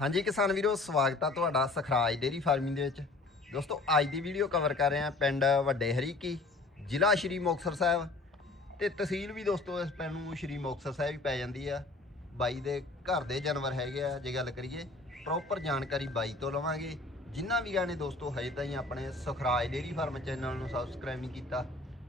ਹਾਂਜੀ ਕਿਸਾਨ ਵੀਰੋ, ਸਵਾਗਤ ਆ ਤੁਹਾਡਾ ਸਖਰਾਜ ਡੇਰੀ ਫਾਰਮਿੰਗ ਦੇ ਵਿੱਚ। ਦੋਸਤੋ, ਅੱਜ ਦੀ ਵੀਡੀਓ ਕਵਰ ਕਰ ਰਹੇ ਆ ਪਿੰਡ ਵੱਡੇ ਹਰੀਕੀ, ਜ਼ਿਲ੍ਹਾ ਸ਼੍ਰੀ ਮੁਕਤਸਰ ਸਾਹਿਬ। ਤੇ ਤਹਿਸੀਲ ਵੀ ਦੋਸਤੋ, ਇਸ ਪਿੰਡ ਨੂੰ ਸ਼੍ਰੀ ਮੁਕਤਸਰ ਸਾਹਿਬ ਹੀ ਪੈ ਜਾਂਦੀ ਆ। ਬਾਈ ਦੇ ਘਰ ਦੇ ਜਾਨਵਰ ਹੈਗੇ ਆ, ਜੇ ਗੱਲ ਕਰੀਏ ਪ੍ਰੋਪਰ ਜਾਣਕਾਰੀ ਬਾਈ ਤੋਂ ਲਵਾਂਗੇ। ਜਿਨ੍ਹਾਂ ਵੀਰਾਂ ਨੇ ਦੋਸਤੋ, ਹਜੇ ਤਾਈਂ ਆਪਣੇ ਸੁਖਰਾਜ ਡੇਰੀ ਫਾਰਮ ਚੈਨਲ ਨੂੰ ਸਬਸਕ੍ਰਾਈਬ ਨਹੀਂ ਕੀਤਾ,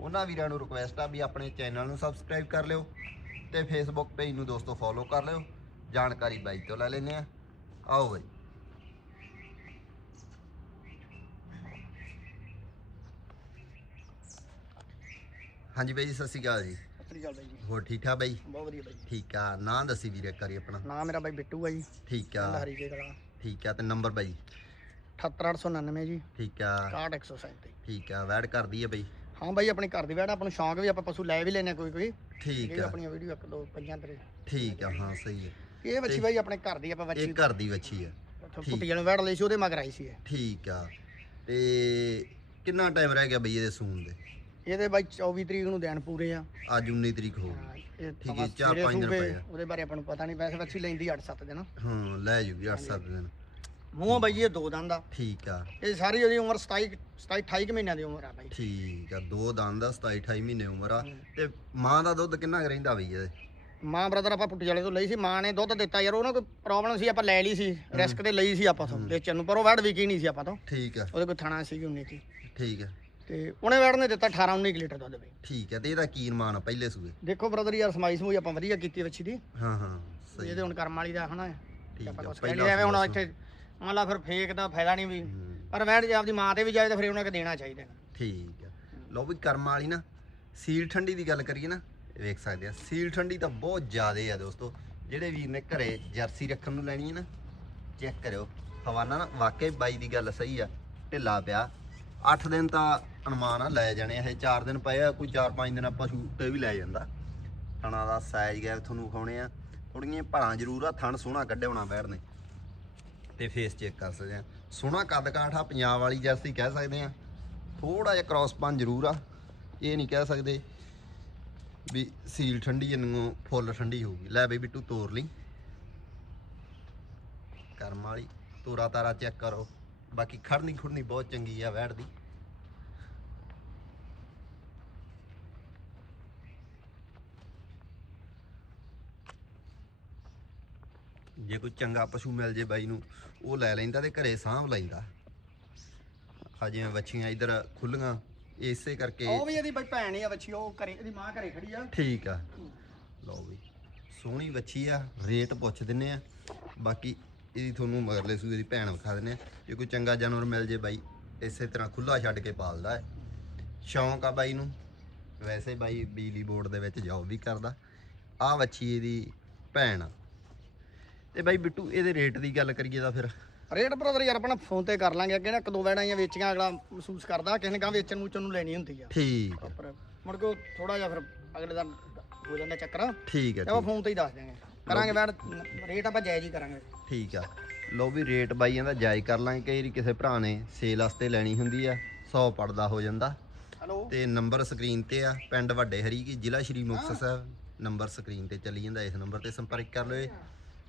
ਉਹਨਾਂ ਵੀਰਾਂ ਨੂੰ ਰਿਕੁਐਸਟ ਆ ਵੀ ਆਪਣੇ ਚੈਨਲ ਨੂੰ ਸਬਸਕ੍ਰਾਈਬ ਕਰ ਲਿਓ ਤੇ ਫੇਸਬੁੱਕ ਪੇਜ ਨੂੰ ਦੋਸਤੋ ਫੋਲੋ ਕਰ ਲਿਓ। ਜਾਣਕਾਰੀ ਬਾਈ ਤੋਂ ਲੈ ਲੈਨੇ ਆ ਆਓ ਬਾਈ। ਹਾਂਜੀ ਬਾਈ ਜੀ ਸਤਿ ਸ਼੍ਰੀ ਅਕਾਲ ਜੀ। ਬਾਈ ਹੋਰ ਠੀਕ ਠਾਕ ਬਾਈ? ਬਹੁਤ ਵਧੀਆ ਬਾਈ ਠੀਕ ਆ ਨਾਂ ਦੱਸੀ ਵੀਰੇ ਕਰੀ ਆਪਣਾ। ਨਾਮ ਮੇਰਾ ਬਾਈ ਬਿੱਟੂ ਆ ਜੀ। ਠੀਕ ਆ। ਕਲਾ ਠੀਕ ਆ ਤੇ ਨੰਬਰ ਬਾਈ? 78899 ਜੀ। ਠੀਕ ਆ। 6137 ਠੀਕ ਆ ਵੈਡ ਕਰਦੀ ਆ ਬਾਈ? ਹਾਂ ਬਾਈ ਆਪਣੇ ਘਰ ਦੀ ਵੈੜ ਆਪਾਂ ਨੂੰ ਸ਼ੌਂਕ ਵੀ ਆਪਾਂ ਪਸ਼ੂ ਲੈ ਵੀ ਲੈਨੇ ਕੋਈ ਕੋਈ। ਠੀਕ ਆ ਆਪਣੀਆਂ ਵੀਡੀਓ ਇੱਕ ਦੋ ਪੰਜਾਂ ਤਰੇ। ਠੀਕ ਆ ਹਾਂ ਸਹੀ ਹੈ ਇਹ ਬੱਚੀ ਬਾਈ ਆਪਣੇ ਘਰ ਦੀ ਆਪਾਂ ਬੱਚੀ ਇਹ ਘਰ ਦੀ ਵੱਛੀ ਆ। ਕੁੱਟੀਆਂ ਨੂੰ ਵੈੜ ਲਈ ਸੀ ਉਹਦੇ ਮਗਰ ਆਈ ਸੀ ਇਹ। ਠੀਕ ਆ। ਤੇ ਕਿੰਨਾ ਟਾਈਮ ਰਹਿ ਗਿਆ ਬਈ ਇਹਦੇ ਸੂਣ ਦੇ? ਇਹਦੇ ਬਾਈ 24 ਤਰੀਕ ਨੂੰ ਦੇਣ ਪੂਰੇ ਆ। ਅੱਜ 19 ਤਰੀਕ ਹੋ ਗਈ। ਠੀਕ ਹੈ, ਆਪਾਂ ਚਾਰ ਸਵੇਰੇ ਪੰਜ ਦਿਨ ਸੂਬੇ, ਪਏ ਆ। ਉਹਦੇ ਬਾਰੇ ਆਪਾਂ ਨੂੰ ਪਤਾ ਨਹੀਂ ਵੈਸੇ ਬੱਚੀ ਲੈਂਦੀ 8-7 ਦਿਨ। ਹਾਂ ਲੈ ਜੂਗੀ 8-7 ਦਿਨ। ਮੂੰਹ ਬਾਈ ਇਹ ਦੋ ਦੰਦ ਆ। ਠੀਕ ਆ। ਇਹ ਸਾਰੀ ਉਹਦੀ ਉਮਰ 27 27 28 ਕੁ ਮਹੀਨਿਆਂ ਦੀ ਉਮਰ ਆ ਬਾਈ। ਠੀਕ ਆ ਦੋ ਦੰਦ ਦਾ 27 28 ਮਹੀਨੇ ਉਮਰ ਆ। ਤੇ ਮਾਂ ਦਾ ਦੁੱਧ ਕਿੰਨਾ ਰਹਿੰਦਾ ਬਈ ਇਹਦੇ? ਮਾਂ ਬ੍ਰਦਰ ਆਪਾਂ ਪੁੱਟੀ ਵਾਲੇ ਤੋਂ ਲਈ ਸੀ ਮਾਂ ਨੇ ਦੁੱਧ ਦਿੱਤਾ ਯਾਰ ਉਹਨਾਂ ਕੋਈ ਪ੍ਰੋਬਲਮ ਸੀ ਆਪਾਂ ਲੈ ਲਈ ਸੀ ਰਿਸਕ ਤੇ ਲਈ ਸੀ ਆਪਾਂ ਤੋਂ ਵੇਚਣ ਨੂੰ ਪਰ ਉਹ ਵੜ ਵਿਕੀ ਨਹੀਂ ਸੀ ਆਪਾਂ ਤੋਂ। ਠੀਕ ਆ। ਉਹਦੇ ਕੋਈ ਥਣਾ ਸੀ ਉਨੀ ਕੀ। ਠੀਕ ਆ। ਤੇ ਉਹਨੇ ਵੜ ਨੇ ਦਿੱਤਾ 18 19 ਲੀਟਰ ਦੁੱਧ ਬਈ ਠੀਕ ਆ ਤੇ ਇਹਦਾ ਕੀ ਮਾਨ ਆ ਪਹਿਲੇ ਸੂਏ? ਦੇਖੋ ਬ੍ਰਦਰ ਯਾਰ ਸਮਾਈ ਸਮੂਈ ਆਪਾਂ ਵਧੀਆ ਕੀਤੀ ਬੱਚੀ ਦੀ। ਹਾਂ ਹਾਂ ਸਹੀ। ਇਹਦੇ ਹੁਣ ਕਰਮ ਵਾਲੀ ਦਾ ਹਨਾ। ਠੀਕ ਆਪਾਂ ਪਹਿਲਾ ਕਹਿੰਦੇ ਐਵੇਂ ਹੁਣ ਇੱਥੇ ਮੰਨ ਲਾ ਫਿਰ ਫੇਕ ਦਾ ਫਾਇਦਾ ਨਹੀਂ ਵੀ। ਪਰ ਵੈੜ ਜੇ ਆਪਦੀ ਮਾਂ ਤੇ ਵੀ ਜਾਏ ਤਾਂ ਫਿਰ ਉਹਨਾਂ ਕੇ ਦੇਣਾ ਚਾਹੀਦਾ। ਠੀਕ ਆ। ਲਓ ਵੀ ਕਰਮ ਵਾਲੀ ਨਾ ਸੀਲ ਠੰਡੀ ਦੀ ਗੱਲ ਕਰੀਏ ਨਾ ਇਹ ਵੇਖ ਸਕਦੇ ਆ। ਸੀਲ ਠੰਡੀ ਤਾਂ ਬਹੁਤ ਜ਼ਿਆਦੇ ਆ ਦੋਸਤੋ। ਜਿਹੜੇ ਵੀਰ ਨੇ ਘਰੇ ਜਰਸੀ ਰੱਖਣ ਨੂੰ ਲੈਣੀ ਹੈ ਨਾ, ਚੈੱਕ ਕਰਿਓ। ਹਵਾਨਾ ਨਾ ਵਾਕਈ ਬਾਈ ਦੀ ਗੱਲ ਸਹੀ ਆ, ਢਿੱਲਾ ਪਿਆ। 8 ਦਿਨ ਤਾਂ ਅਨੁਮਾਨ ਆ, ਲੈ ਜਾਣੇ ਇਹ 4 ਦਿਨ ਪਏ ਆ, ਕੋਈ 4-5 ਦਿਨ ਆਪਾਂ ਸ਼ੂਟ ਤੇ ਵੀ ਲੈ ਜਾਂਦਾ। ਥਣਾ ਦਾ ਸਾਈਜ਼ ਗੈਪ ਤੁਹਾਨੂੰ ਵਿਖਾਉਣੇ ਆ। ਥੋੜੀਆਂ ਭਲਾਂ ਜ਼ਰੂਰ ਆ, ਥਣ ਸੋਹਣਾ ਕੱਢਿਆ ਹੋਣਾ ਬੈੜ ਨੇ। ਤੇ ਫੇਸ ਚੈੱਕ ਕਰ ਸਕਦੇ ਆ। ਸੋਹਣਾ ਕੱਦ ਕਾਠ ਆ, ਪੰਜਾਬ ਵਾਲੀ ਜਰਸੀ ਕਹਿ ਸਕਦੇ ਆ। ਥੋੜਾ ਜਿਹਾ ਕ੍ਰਾਸ ਪਨ ਜ਼ਰੂਰ ਆ। ਇਹ ਨਹੀਂ ਕਹਿ ਸਕਦੇ ਵੀ ਸੀਲ ਠੰਡੀ ਇਹਨੂੰ ਫੁੱਲ ਠੰਡੀ ਹੋਊਗੀ। ਲੈ ਬਈ ਬਿੱਟੂ ਤੋਰ ਲਈ। ਕਰਮ ਵਾਲੀ, ਤੋਰਾ ਤਾਰਾ ਚੈੱਕ ਕਰੋ। ਬਾਕੀ ਖੜਨੀ ਖੁੜਨੀ ਬਹੁਤ ਚੰਗੀ ਆ ਵੈੜ ਦੀ। ਜੇ ਕੋਈ ਚੰਗਾ ਪਸ਼ੂ ਮਿਲ ਜੇ ਬਾਈ ਨੂੰ, ਉਹ ਲੈ ਲੈਂਦਾ ਤੇ ਘਰੇ ਸਾਂਭ ਲੈਂਦਾ। ਹਜੇ ਜਿਵੇਂ ਬੱਚੀਆਂ ਇਧਰ ਖੁੱਲੀਆਂ ਇਸੇ ਕਰਕੇ ਉਹ ਵੀ ਇਹਦੀ ਬਈ ਭੈਣ ਹੀ ਆ ਬੱਚੀ ਉਹ ਘਰੇ ਇਹਦੀ ਮਾਂ ਘਰੇ ਖੜੀ ਆ। ਠੀਕ ਆ। ਲਓ ਬਈ ਸੋਹਣੀ ਬੱਚੀ ਆ ਰੇਟ ਪੁੱਛ ਦਿੰਨੇ ਆ। ਬਾਕੀ ਇਹਦੀ ਤੁਹਾਨੂੰ ਮਗਰਲੇ ਸੂਏ ਦੀ ਭੈਣ ਵਿਖਾ ਦਿੰਨੇ ਆ। ਜੇ ਕੋਈ ਚੰਗਾ ਜਾਨਵਰ ਮਿਲ ਜੇ ਬਾਈ ਇਸੇ ਤਰ੍ਹਾਂ ਖੁੱਲਾ ਛੱਡ ਕੇ ਪਾਲਦਾ ਹੈ। ਸ਼ੌਂਕ ਆ ਬਾਈ ਨੂੰ। ਵੈਸੇ ਬਾਈ ਬਿਜਲੀ ਬੋਰਡ ਦੇ ਵਿੱਚ ਜੌਬ ਵੀ ਕਰਦਾ। ਆ ਬੱਚੀ ਇਹਦੀ ਭੈਣ ਆ। ਤੇ ਬਾਈ ਬਿੱਟੂ ਇਹਦੇ ਰੇਟ ਦੀ ਗੱਲ ਕਰੀਏ ਤਾਂ ਫਿਰ ਰੇਟ ਬ੍ਰਦਰ ਯਾਰ ਆਪਣਾ ਫੋਨ ਤੇ ਕਰ ਲਾਂਗੇ ਅੱਗੇ ਨਾ ਇੱਕ ਦੋ ਵੈੜਾਂ ਆਈਆਂ ਵੇਚੀਆਂ ਅਗਲਾ ਮਹਿਸੂਸ ਕਰਦਾ ਕਿਸੇ ਨੇ ਕਹਾਂ ਵੇਚਣ ਮੂਚਣ ਨੂੰ ਲੈਣੀ ਹੁੰਦੀ ਆ। ਠੀਕ ਆ। ਪਰ ਮੁੜ ਕੇ ਥੋੜਾ ਜਿਹਾ ਫਿਰ ਅਗਲੇ ਦਾ ਹੋ ਜਾਂਦਾ ਚੱਕਰ। ਠੀਕ ਤੇ ਆਪਾਂ ਫੋਨ ਤੇ ਹੀ ਦੱਸ ਦਿਆਂਗੇ। ਕਰਾਂਗੇ ਵੈੜ ਰੇਟ ਆਪਾਂ ਜਾਇਜ਼ ਹੀ ਕਰਾਂਗੇ। ਠੀਕ ਆ। ਲਓ ਵੀ ਰੇਟ ਬਾਈਆਂ ਦਾ ਜਾਇਜ਼ ਕਰ ਲਾਂਗੇ ਕਈ ਵਾਰੀ ਕਿਸੇ ਭਰਾ ਨੇ ਸੇਲ ਵਾਸਤੇ ਲੈਣੀ ਹੁੰਦੀ ਆ 100 ਪੜਦਾ ਹੋ ਜਾਂਦਾ। ਹਲੋ ਤੇ ਨੰਬਰ ਸਕਰੀਨ ਤੇ ਆ ਪਿੰਡ ਵੱਡੇ ਹਰੀਕੀ ਜ਼ਿਲ੍ਹਾ ਸ਼੍ਰੀ ਮੁਕਤਸਰ ਸਾਹਿਬ। ਨੰਬਰ ਸਕਰੀਨ ਤੇ ਚੱਲੀ ਜਾਂਦਾ ਇਸ ਨੰਬਰ ਤੇ ਸੰਪਰਕ ਕਰ ਲਿਓ।